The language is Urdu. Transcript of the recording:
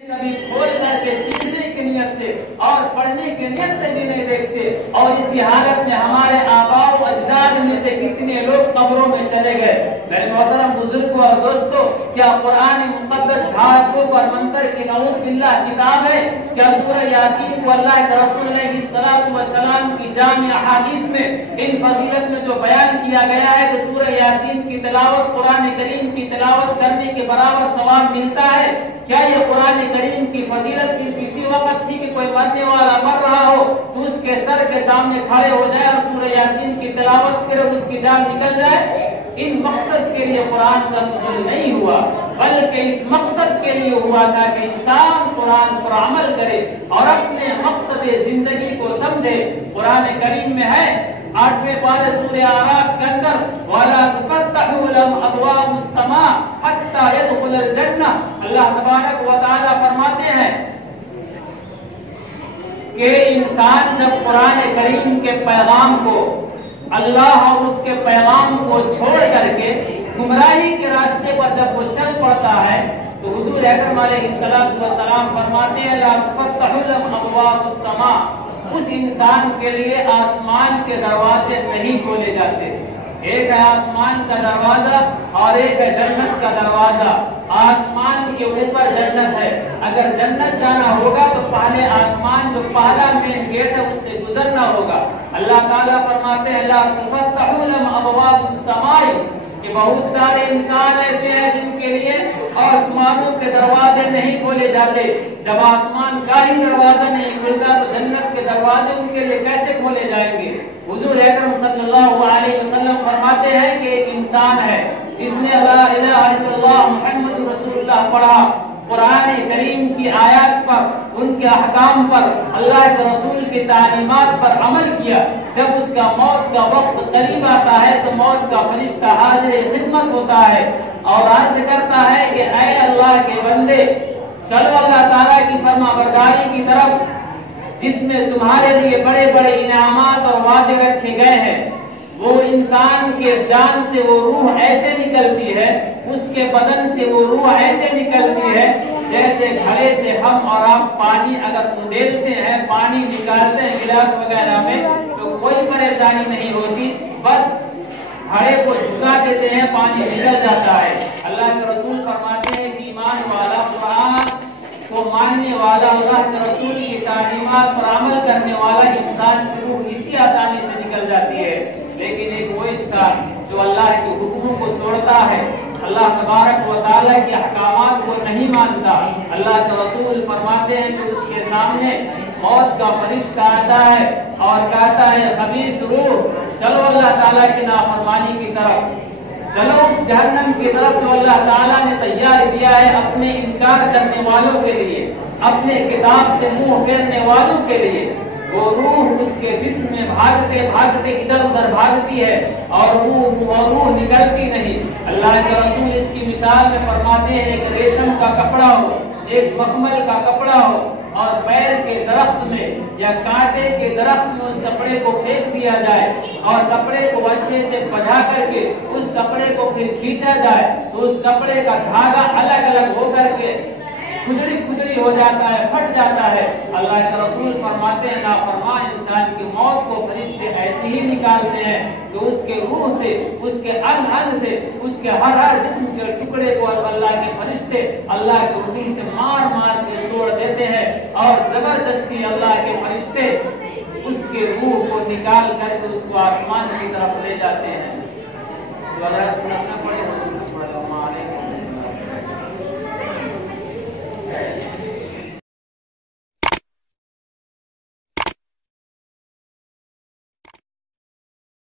کبھی کھول کر کے سیکھنے کی نیت سے اور پڑھنے کی نیت سے بھی نہیں دیکھتے، اور اسی حالت میں ہمارے آباء و اجداد میں سے کتنے لوگ قبروں میں چلے گئے۔ میرے محترم بزرگوں اور دوستوں، کیا قرآن مقدس جھاڑ پھونک اور منتر کی نعوذ باللہ کتاب ہے؟ کیا سورہ یاسین کو اللہ کے رسول علیہ الصلوۃ والسلام کی جامع احادیث میں ان فضیلت میں جو بیان کیا گیا ہے کہ سورہ یاسین کی تلاوت قرآن کریم کی تلاوت کرنے کے برابر ثواب ملتا ہے؟ کیا یہ قرآن کریم کی فضیلت صرف اسی وقت تھی کہ کوئی مرنے والا مر رہا ہو تو اس کے سر کے سامنے کھڑے ہو جائے اور سورہ یاسین کی تلاوت کرے اس کی جان نکل جائے؟ ان مقصد کے لیے قرآن کا نزول نہیں ہوا، بلکہ اس مقصد کے لیے ہوا تھا کہ انسان قرآن پر عمل کرے اور اپنے مقصد زندگی کو سمجھے۔ قرآن کریم میں ہے 8ویں پارے سورہ اعراف کے اندر وَلَا تُفَتَّحُ لَهُمْ أَبْوَابُ السَّمَاءِ حَتَّى يَدْخُلَ الْجَنَّةَ۔ اللہ تبارک و تعالیٰ فرماتے ہیں کہ انسان جب قرآن کریم کے پیغام کو، اللہ اور اس کے پیغام کو چھوڑ کر کے گمراہی کے راستے پر جب وہ چل پڑتا ہے تو حضور اکرم علیہ الصلوۃ والسلام فرماتے ہیں لا تفتح لهم ابواب السماء، اس انسان کے لیے آسمان کے دروازے نہیں کھولے جاتے۔ ایک ہے آسمان کا دروازہ اور ایک ہے جنت کا دروازہ۔ آسمان کے اوپر جنت ہے، اگر جنت جانا ہوگا تو پہلے آسمان جو پہلا مین گیٹ ہے اس سے گزرنا ہوگا۔ اللہ تعالیٰ فرماتے ہیں لا تفتح لهم ابواب السماء، کہ بہت سارے انسان ایسے ہیں جن کے لیے آسمانوں کے دروازے نہیں کھولے جاتے۔ جب آسمان کا ہی دروازہ نہیں کھلتا تو جنت کے دروازے ان کے لیے کیسے کھولے جائیں گے؟ حضور اکرم صلی اللہ علیہ وسلم فرماتے ہیں کہ ایک انسان ہے جس نے لا الہ الا اللہ محمد رسول اللہ پڑھا، قرآن کریم کی آیات پر، ان کے احکام پر، اللہ کے رسول کی تعلیمات پر عمل کیا، جب اس کا موت کا وقت قریب آتا ہے تو موت کا فرشتہ حاضر خدمت ہوتا ہے اور عرض کرتا ہے کہ اے اللہ کے بندے، چلو اللہ تعالیٰ کی فرما برداری کی طرف جس میں تمہارے لیے بڑے بڑے انعامات اور وعدے رکھے گئے ہیں۔ وہ انسان کے جان سے وہ روح ایسے نکلتی ہے، اس کے بدن سے وہ روح ایسے نکلتی ہے جیسے گھڑے سے ہم اور آپ پانی اگر اندیلتے ہیں، پانی نکالتے ہیں گلاس وغیرہ میں تو کوئی پریشانی نہیں ہوتی، بس گھڑے کو جھکا دیتے ہیں، پانی نکل جاتا ہے۔ اللہ کے رسول فرماتے ہیں کہ ایمان والا، قرآن کو ماننے والا، اللہ کے رسول کی تعلیمات پر عمل کرنے والا انسان کی روح اسی آسانی سے نکل جاتی ہے۔ لیکن ایک وہ انسان جو اللہ کے حکموں کو توڑتا ہے، اللہ تبارک و تعالیٰ کے احکامات کو نہیں مانتا، اللہ کے رسول فرماتے ہیں کہ اس کے سامنے موت کا فرشتہ آتا ہے اور کہتا ہے خبیث روح، چلو اللہ تعالیٰ کی نافرمانی کی طرف، چلو اس جہنم کی طرف جو اللہ تعالیٰ نے تیار کیا ہے اپنے انکار کرنے والوں کے لیے، اپنے کتاب سے منہ پھیرنے والوں کے لیے۔ وہ روح اس کے جسم میں بھاگتے بھاگتے ادھر ادھر بھاگتی ہے اور وہ روح نکلتی نہیں۔ اللہ کے رسول اس کی مثال میں فرماتے ہیں ایک ریشم کا کپڑا ہو، ایک مخمل کا کپڑا ہو اور پیر کے درخت میں یا کانٹے کے درخت میں اس کپڑے کو پھینک دیا جائے اور کپڑے کو اچھے سے بجھا کر کے اس کپڑے کو پھر کھینچا جائے تو اس کپڑے کا دھاگا الگ الگ ہو کر کے کھجڑی کھجڑی ہو جاتا ہے، پھٹ جاتا ہے۔ اللہ کے رسول فرماتے ہیں نافرمان انسان کی موت کو فرشتے ایسے ہی نکالتے ہیں کہ اس کے روح سے، اس کے انگ انگ سے، اس کے ہر جسم کے ٹکڑے کو اللہ کے فرشتے اللہ کے حکم سے مار مار کے توڑ دیتے ہیں اور زبردستی اللہ کے فرشتے اس کے روح کو نکال کر کے اس کو آسمان کی طرف لے جاتے ہیں۔